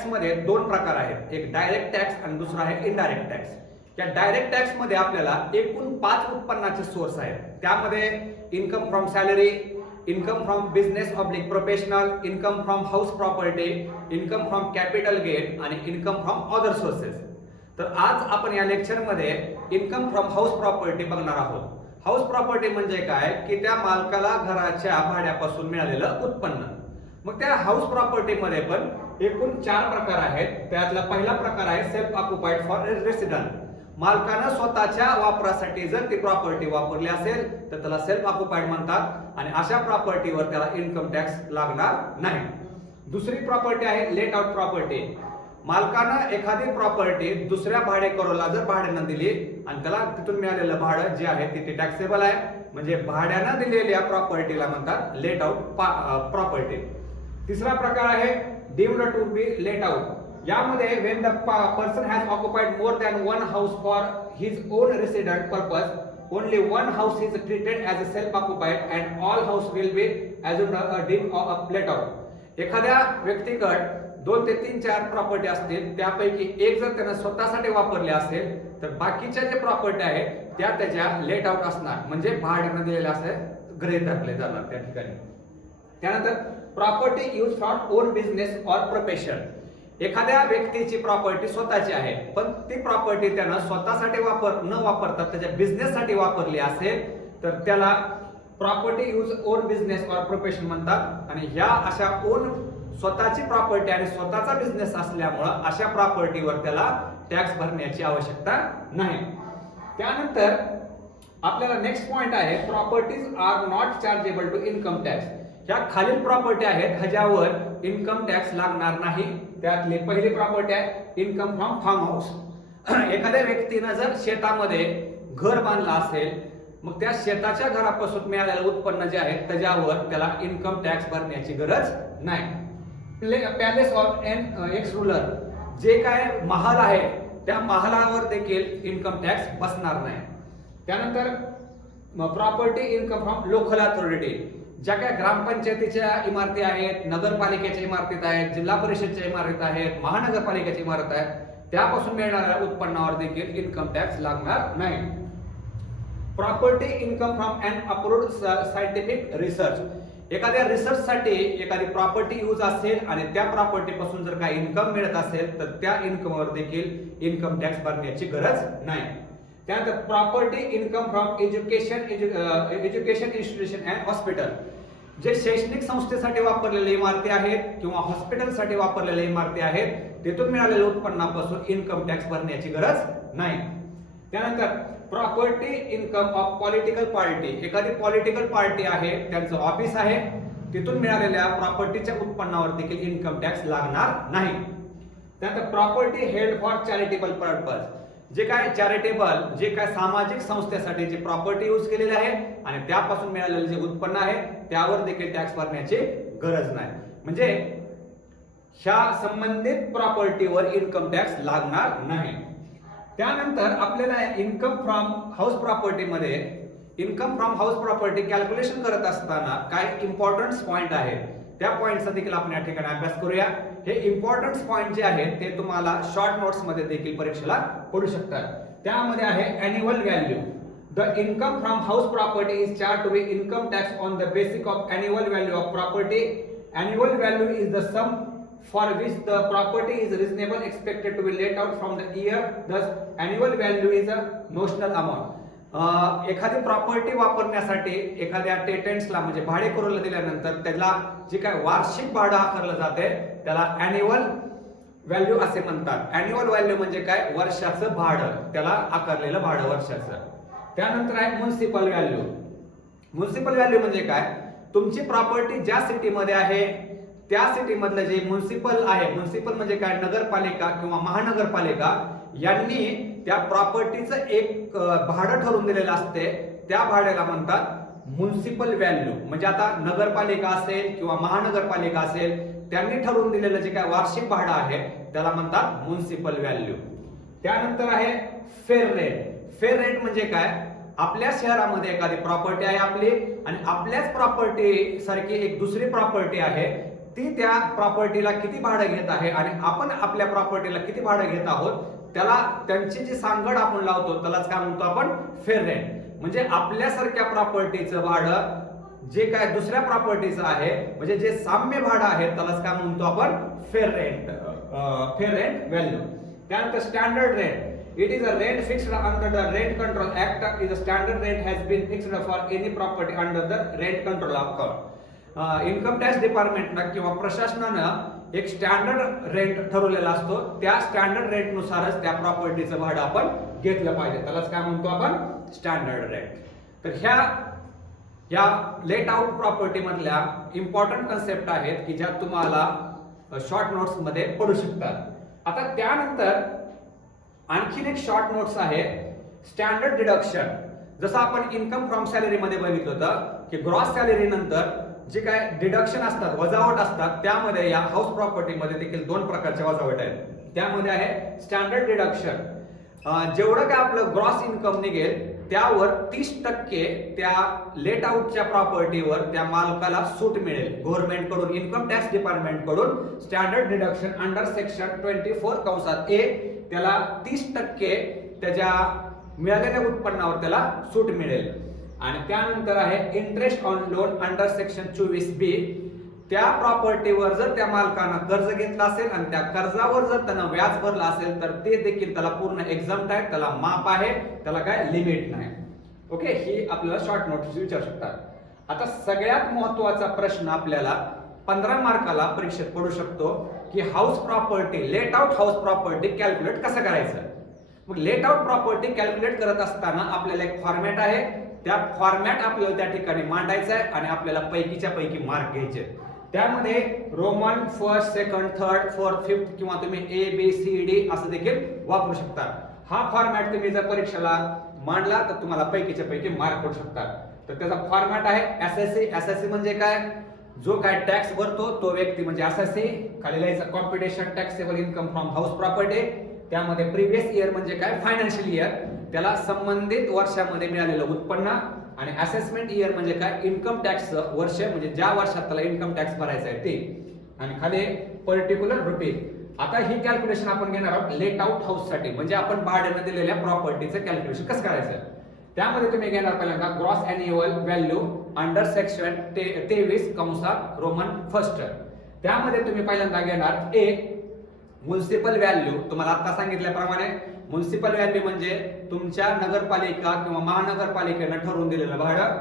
Tax मध्ये दोन प्रकार आहेत, एक डायरेक्ट टॅक्स आणि दुसरा आहे इनडायरेक्ट टॅक्स. या डायरेक्ट टॅक्स मध्ये आपल्याला एकूण 5 उत्पन्नाचे सोर्स आहेत. त्यामध्ये income from salary, income from business oblique professional, income from house property, income from capital gain आणि इन्कम फ्रॉम अदर सोर्सेस. तर आज आपण या लेक्चरमध्ये इन्कम फ्रॉम हाऊस प्रॉपर्टी बघणार आहोत. हाऊस प्रॉपर्टी म्हणजे काय की त्या मालकाला घराच्या भाड्यापासून मिळालेलं उत्पन्न. मग त्या हाऊस प्रॉपर्टी मध्ये पण एकूण 4 प्रकार आहेत. त्यातला पहिला प्रकार आहे सेल्फ ऑक्युपाइड फॉर रेसिडेंट. मालकानं स्वतःच्या वापरासाठी जर ती प्रॉपर्टी वापरली असेल तर त्याला सेल्फ ऑक्युपाइड म्हणतात आणि अशा प्रॉपर्टीवर त्याला इन्कम टॅक्स लागणार नाही. दुसरी प्रॉपर्टी आहे लेट आउट प्रॉपर्टी. मालकानं एखादी प्रॉपर्टी दुसऱ्या भाडेकरूला जर भाड्यानं दिली आणि त्याला तिथून मिळालेलं भाडं जे आहे ते टॅक्सेबल आहे, म्हणजे भाड्यानं दिलेल्या प्रॉपर्टीला म्हणतात लेट आउट प्रॉपर्टी. तिसरा प्रकार आहे deemed to be let out. यामध्ये when the person has occupied more than one house for his own resident purpose, only one house is treated as a self occupied and all house will be assumed a deemed let out. एखाद्या व्यक्तीकडे 2 ते 3 4 property असतील, त्यापैकी एक जर त्याने स्वतःसाठी वापरली असेल तर बाकीच्या जे प्रॉपर्टी आहेत त्या त्याच्या लेट आउट असणार, म्हणजे भाड्याने दिलेल्या असे गृहीत धरले जाणार त्या ठिकाणी. त्यानंतर property use for on business or profession. एखाद्या व्यक्तीची प्रॉपर्टी स्वतःची आहे पण ती प्रॉपर्टी त्यानं स्वतःसाठी न वापरता त्याच्या बिझनेस साठी वापरली असेल तर त्याला property use on business or profession म्हणतात. आणि ह्या अशा ओन स्वतःची प्रॉपर्टी आणि स्वतःचा बिझनेस असल्यामुळं अशा प्रॉपर्टीवर त्याला टॅक्स भरण्याची आवश्यकता नाही. त्यानंतर आपल्याला नेक्स्ट पॉइंट आहे properties are not chargeable to income tax. ह्या खालील प्रॉपर्टी आहेत ह्याच्यावर इन्कम टॅक्स लागणार नाही. त्यातली पहिली प्रॉपर्टी आहे इन्कम फ्रॉम फार्म हाऊस. एखाद्या व्यक्तीनं जर शेतामध्ये घर बांधलं असेल मग त्या शेताच्या घरापासून मिळालेलं उत्पन्न जे आहे त्याच्यावर त्याला इन्कम टॅक्स भरण्याची गरज नाही. Palace of an ex ruler, जे काय महाल आहे त्या महालावर देखील इन्कम टॅक्स बसणार नाही. त्यानंतर property income from local authority. ज्या काय ग्रामपंचायतीच्या इमारती आहेत, नगरपालिकेच्या इमारतीत आहेत, जिल्हा परिषदच्या इमारती आहेत, महानगरपालिकेची इमारत आहे, त्यापासून मिळणाऱ्या उत्पन्नावर देखील इन्कम टॅक्स लागणार नाही. Property income from an approved scientific research. एखाद्या रिसर्च साठी एखादी प्रॉपर्टी यूज असेल आणि त्या प्रॉपर्टी पासून जर काही इन्कम मिळत असेल तर त्या इन्कमवर देखील इन्कम टॅक्स भरण्याची गरज नाही. त्यानंतर property income from education institution and hospital. जे शैक्षणिक संस्थेसाठी वापरलेले इमारती आहेत किंवा हॉस्पिटलसाठी वापरलेले इमारती आहेत तिथून मिळालेल्या उत्पन्नापासून इन्कम टॅक्स भरण्याची गरज नाही. त्यानंतर property income of political party. एखादी पॉलिटिकल पार्टी आहे, त्यांचं ऑफिस आहे, तिथून मिळालेल्या प्रॉपर्टीच्या उत्पन्नावर देखील इन्कम टॅक्स लागणार नाही. त्यानंतर property held for charitable purpose. जे काय चॅरिटेबल, जे काय सामाजिक संस्थेसाठी जे प्रॉपर्टी यूज केलेली आहे आणि त्यापासून मिळालेले जे उत्पन्न आहे त्यावर देखील टॅक्स भरण्याची गरज नाही. म्हणजे ह्या संबंधित प्रॉपर्टीवर इन्कम टॅक्स लागणार नाही. त्यानंतर आपल्याला इन्कम फ्रॉम हाऊस प्रॉपर्टी मध्ये income from house property calculation करत असताना काय इम्पॉर्टंट पॉइंट आहेत त्या पॉइंटचा देखील आपण या ठिकाणी अभ्यास करूया. हे इम्पॉर्टंट पॉइंट जे आहेत ते तुम्हाला शॉर्ट नोट्स मध्ये देखील परीक्षेला पडू शकतात. त्यामध्ये आहे annual value. The income from house property is charge to be income tax on the basic of annual value of property. Annual value is the sum for which the property is reasonable expected to be let out from the year. Thus annual value is a notional amount. एखादी property वापरण्यासाठी एखाद्या टेटंट्सला म्हणजे भाडेकरूला दिल्यानंतर त्याला जे काय वार्षिक भाडं आकारलं जाते त्याला अॅन्युअल व्हॅल्यू असे म्हणतात. अॅन्युअल व्हॅल्यू म्हणजे काय, वर्षाचं भाडं, त्याला आकारलेलं भाडं वर्षाचं. त्यानंतर आहे म्युनिसिपल व्हॅल्यू. म्युनिसिपल व्हॅल्यू म्हणजे काय, तुमची प्रॉपर्टी ज्या सिटीमध्ये आहे त्या सिटी मधलं जे म्युनिसिपल आहे, म्युनिसिपल म्हणजे काय, नगरपालिका किंवा महानगरपालिका यांनी त्या प्रॉपर्टीचं एक भाडं ठरवून दिलेलं असते, त्या भाड्याला म्हणतात म्युनिसिपल व्हॅल्यू. म्हणजे आता नगरपालिका असेल किंवा महानगरपालिका असेल त्यांनी ठरवून दिलेलं जे काय वार्षिक भाडं आहे त्याला म्हणतात म्युनिसिपल व्हॅल्यू. त्यानंतर आहे फेअर रेट. फेअर रेट म्हणजे काय, आपल्या शहरामध्ये एखादी प्रॉपर्टी आहे आपली आणि आपल्याच प्रॉपर्टी सारखी एक दुसरी प्रॉपर्टी आहे, ती त्या प्रॉपर्टीला किती भाडं घेत आहे आणि आपण आपल्या प्रॉपर्टीला किती भाडं घेत आहोत, त्याला त्यांची जी सांगड आपण लावतो त्यालाच काय म्हणतो आपण, फेअर रेंट. म्हणजे आपल्यासारख्या प्रॉपर्टीचं भाडं जे काय दुसऱ्या प्रॉपर्टीचं आहे, म्हणजे जे साम्य भाडं आहे त्यालाच काय म्हणतो आपण, फेअर रेंट व्हॅल्यू. त्यानंतर standard rent. It is a rent fixed under the Rent Control Act. Is a standard rate has been fixed for any property under the Rent Control Act. Income tax डिपार्टमेंटनं किंवा प्रशासनानं एक standard rent ठरवलेला असतो. त्या standard rent नुसारच त्या प्रॉपर्टीचं भाडं आपण घेतलं पाहिजे, त्यालाच काय म्हणतो आपण, स्टँडर्ड रेंट. तर ह्या लेट आउट प्रॉपर्टी मधल्या इम्पॉर्टंट कन्सेप्ट आहेत की ज्या तुम्हाला शॉर्ट नोट्स मध्ये पडू शकतात. आता त्यानंतर आणखीन एक शॉर्ट नोट्स आहे, स्टँडर्ड डिडक्शन. जसं आपण इन्कम फ्रॉम सॅलरी मध्ये बघितलं होतं की ग्रॉस सॅलरी नंतर जे काय डिडक्शन असतात, वजावट असतात, त्यामध्ये या हाऊस प्रॉपर्टी मध्ये देखील दोन प्रकारच्या वजावट आहेत. त्यामध्ये आहे स्टँडर्ड डिडक्शन. जेवढं काय आपलं ग्रॉस इन्कम निघेल त्यावर 30% त्या लेट आउटच्या प्रॉपर्टीवर त्या मालकाला सूट मिळेल गव्हर्नमेंट कडून, इन्कम टॅक्स डिपार्टमेंट कडून. स्टँडर्ड डिडक्शन अंडर सेक्शन 24 कंसात ए त्याला 30% त्याच्या मिळालेल्या उत्पन्नावर त्याला सूट मिळेल. आणि त्यानंतर आहे interest on loan under section 24B. त्या प्रॉपर्टीवर जर त्या मालकानं कर्ज घेतला असेल आणि त्या कर्जावर जर त्यानं व्याज भरला असेल तर ते देखील त्याला पूर्ण एक्झम्प्ट आहे, त्याला माफ आहे, त्याला काय लिमिट नाही. ओके, ही आपल्याला शॉर्ट नोट्स विचारू शकतात. आता सगळ्यात महत्वाचा प्रश्न आपल्याला 15 मार्काला परीक्षेत पडू शकतो की house property, let out house property calculate कसं करायचं. मग लेट आउट प्रॉपर्टी कॅल्क्युलेट करत असताना आपल्याला एक फॉर्मॅट आहे, त्या फॉर्मॅट आपल्याला त्या ठिकाणी मांडायचा आहे आणि आपल्याला पैकीच्या पैकी मार्क घ्यायचे. त्यामध्ये Roman first, second, third, fourth, fifth किंवा तुम्ही ABCD असं देखील वापरू शकता. हा फॉर्मॅट तुम्ही जर परीक्षेला मांडला तर तुम्हाला पैकीच्या पैकी मार्क पडू शकतात. तर त्याचा फॉर्मॅट आहे SSC. SSC म्हणजे काय, जो काय टॅक्स भरतो तो व्यक्ती म्हणजे SSC. खाली लिहायचं computation taxable income from house property. त्यामध्ये प्रिव्हियस इयर म्हणजे काय, फायनान्शियल इयर, त्याला संबंधित वर्षामध्ये मिळालेलं उत्पन्न. आणि असेसमेंट इयर म्हणजे काय, इन्कम टॅक्स वर्ष, म्हणजे ज्या वर्षात त्याला इन्कम टॅक्स भरायचा आहे ते. आणि खाली पर्टिक्युलर रुपीज. आता ही कॅल्क्युलेशन आपण घेणार आहोत लेट आउट हाऊस साठी, म्हणजे आपण भाड्याने दिलेल्या प्रॉपर्टीचं कॅल्क्युलेशन कसं करायचं. त्यामध्ये तुम्ही घेणार पहिल्यांदा gross annual value under section 23 कंसात रोमन फर्स्ट. त्यामध्ये तुम्ही पहिल्यांदा घेणार ए म्युनिसिपल व्हॅल्यू. तुम्हाला आता सांगितल्याप्रमाणे म्युनिसिपल व्हॅल्यू म्हणजे तुमच्या नगरपालिका किंवा महानगरपालिकेनं ठरवून दिलेलं भाडं.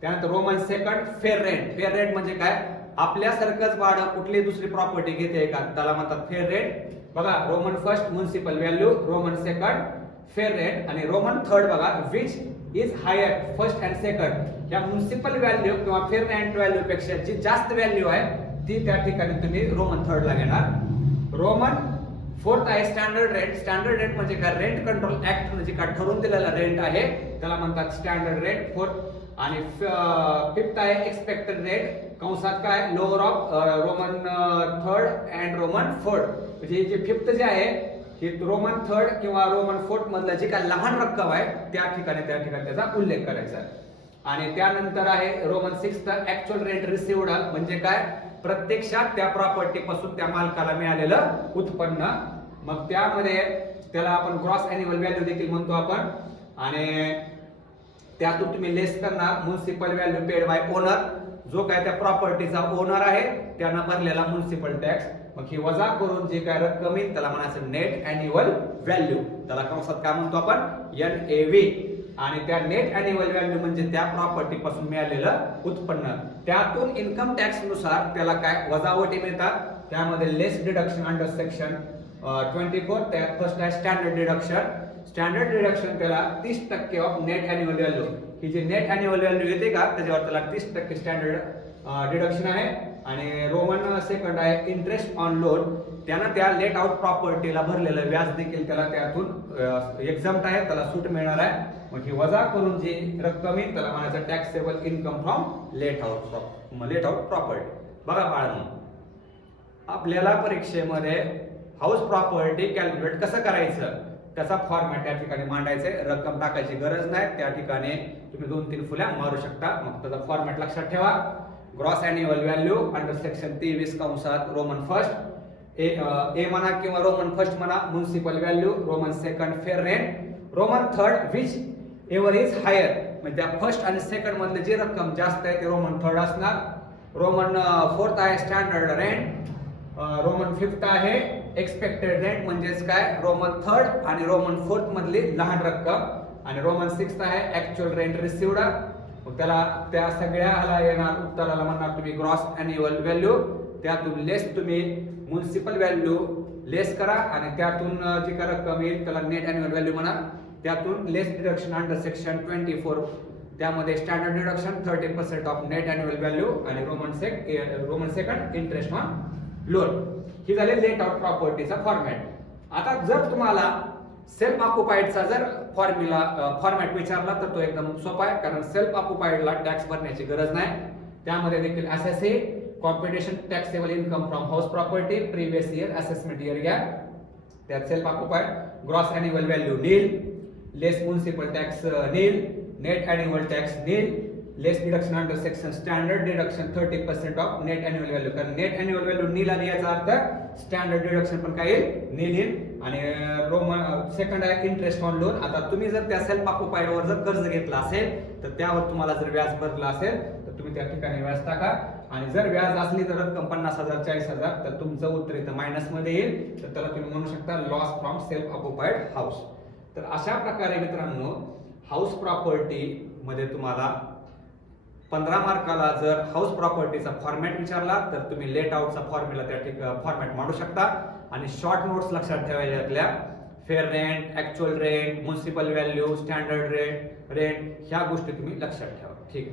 त्यानंतर Roman second fair rent. Fair rent म्हणजे काय, आपल्यासारखंच भाडं कुठली दुसरी प्रॉपर्टी घेते का, त्याला म्हणतात फेअर रेंट. बघा, roman first municipal value, roman second fair rent आणि रोमन थर्ड बघा which is higher first and second. या म्युनिसिपल व्हॅल्यू किंवा फेअर रेंट व्हॅल्यू पेक्षा जी जास्त व्हॅल्यू आहे ती त्या ठिकाणी तुम्ही रोमन थर्ड ला घेणार. रोमन फोर्थ आहे स्टँडर्ड रेंट. स्टँडर्ड रेंट म्हणजे काय, रेंट कंट्रोल ऍक्ट म्हणजे काय ठरवून दिलेला रेंट आहे, त्याला म्हणतात स्टँडर्ड रेंट फोर्थ. आणि फिफ्थ आहे एक्सपेक्टेड रेंट कंसात काय, lower of Roman third and Roman fourth. म्हणजे जे फिफ्थ जे आहे हे रोमन थर्ड किंवा रोमन फोर्थ मधलं जे काय लहान रक्कम आहे त्या ठिकाणी त्याचा उल्लेख करायचा आहे. आणि त्यानंतर आहे Roman sixth actual rent received म्हणजे काय, प्रत्यक्षात त्या प्रॉपर्टी पासून त्या मालकाला मिळालेलं उत्पन्न. मग त्यामध्ये त्याला आपण ग्रॉस अॅन्युअल व्हॅल्यू देखील म्हणतो आपण. आणि त्यातून तुम्ही लेस करणार municipal value paid by owner, जो काय त्या प्रॉपर्टीचा ओनर आहे त्यानं भरलेला म्युनिसिपल टॅक्स. मग ही वजा करून जे काय रक्कम येईल त्याला म्हणायचं नेट अॅन्युअल व्हॅल्यू, त्याला कंसात काय म्हणतो आपण, NAV. आणि त्या नेट अॅन्युअल व्हॅल्यू म्हणजे त्या प्रॉपर्टी पासून मिळालेलं उत्पन्न. त्यातून इन्कम टॅक्स नुसार त्याला काय वजावटी मिळतात. त्यामध्ये लेस डिडक्शन अंडर सेक्शन 24. त्यात फर्स्ट आहे स्टँडर्ड डिडक्शन. स्टँडर्ड डिडक्शन त्याला 30% ऑफ नेट अॅन्युअल व्हॅल्यू. ही जी नेट अॅन्युअल व्हॅल्यू येते का त्याच्यावर त्याला 30% स्टँडर्ड डिडक्शन आहे. आणि रोमन सेकंड आहे इंटरेस्ट ऑन लोन. त्यानं त्या लेट आउट प्रॉपर्टीला भरलेलं व्याज देखील त्याला त्यातून एक्झम्प्ट आहे, त्याला सूट मिळणार आहे. मग ही वजा करून जी रक्कम येईल त्याला म्हणायचं taxable income from let out property. बघा बाळांनो, आपल्याला परीक्षेमध्ये हाऊस प्रॉपर्टी कॅल्क्युलेट कसं करायचं त्याचा फॉर्मॅट त्या ठिकाणी मांडायचा आहे. रक्कम टाकायची गरज नाही, त्या ठिकाणी तुम्ही 2-3 फुल्या मारू शकता. मग त्याचा फॉर्मॅट लक्षात ठेवा. Gross annual value under section 23 कंसात रोमन फर्स्ट ए म्हणा किंवा रोमन फर्स्ट म्हणा municipal value, roman second fair rent, roman third whichever is higher, म्हणजे त्या फर्स्ट आणि सेकंड मधले जी रक्कम जास्त आहे ते रोमन थर्ड असणार. रोमन फोर्थ आहे स्टँडर्ड रेंट, रोमन फिफ्थ आहे एक्सपेक्टेड रेंट म्हणजेच काय रोमन थर्ड आणि रोमन फोर्थ मधली लहान रक्कम, आणि रोमन सिक्स्थ आहे ऍक्च्युअल रेंट रिसिव्ड. मग त्याला त्या सगळ्याला येणार उत्तराला म्हणणार तुम्ही ग्रॉस अॅन्युअल व्हॅल्यू, त्यातून लेस तुम्ही म्युनिसिपल व्हॅल्यू लेस करा आणि त्यातून जी काय रक्कम येईल त्याला नेट अॅन्युअल व्हॅल्यू म्हणा, त्यातून लेस डिडक्शन अंडर सेक्शन 24 त्यामध्ये standard deduction 30% of net annual value आणि Roman second interest on loan. ही झाली लेट आउट प्रॉपर्टीचा फॉर्मॅट. आता जर तुम्हाला सेल्फ ऑक्युपाईडचा जर फॉर्मॅट विचारला तर तो एकदम सोपा आहे, कारण सेल्फ ऑक्युपाईडला टॅक्स भरण्याची गरज नाही. त्यामध्ये देखील assessee competition taxable income from house property previous year assessment year घ्या. त्यात self occupied gross annual value nil, less municipal tax nil, net annual tax nil, less deduction under section standard deduction 30% of net annual value. कारण net annual value nil आणि याचा अर्थ standard deduction पण काय येईल नील येईल. आणि रोमन सेकंड आहे इंटरेस्ट ऑन लोन. आता तुम्ही जर त्या सेल्फ ऑक्युपाईड वर जर कर्ज घेतला असेल तर त्यावर तुम्हाला जर व्याज भरलं असेल तर तुम्ही त्या ठिकाणी व्याज टाका, आणि जर व्याज असली तर रक्कम 50,000 40,000 तर तुमचं उत्तर इथं मायनस मध्ये येईल, तर त्याला तुम्ही म्हणू शकता loss from self occupied house. तर अशा प्रकारे मित्रांनो हाऊस प्रॉपर्टी मध्ये तुम्हाला 15 मार्काला जर हाऊस प्रॉपर्टीचा फॉर्मॅट विचारला तर तुम्ही लेट आउटचा फॉर्म्युला त्या ठिकाणी फॉर्मॅट मांडू शकता. आणि शॉर्ट नोट्स लक्षात ठेवायच्या fair rent, actual rent, municipal value, standard rent ह्या गोष्टी तुम्ही लक्षात ठेवा. ठीक.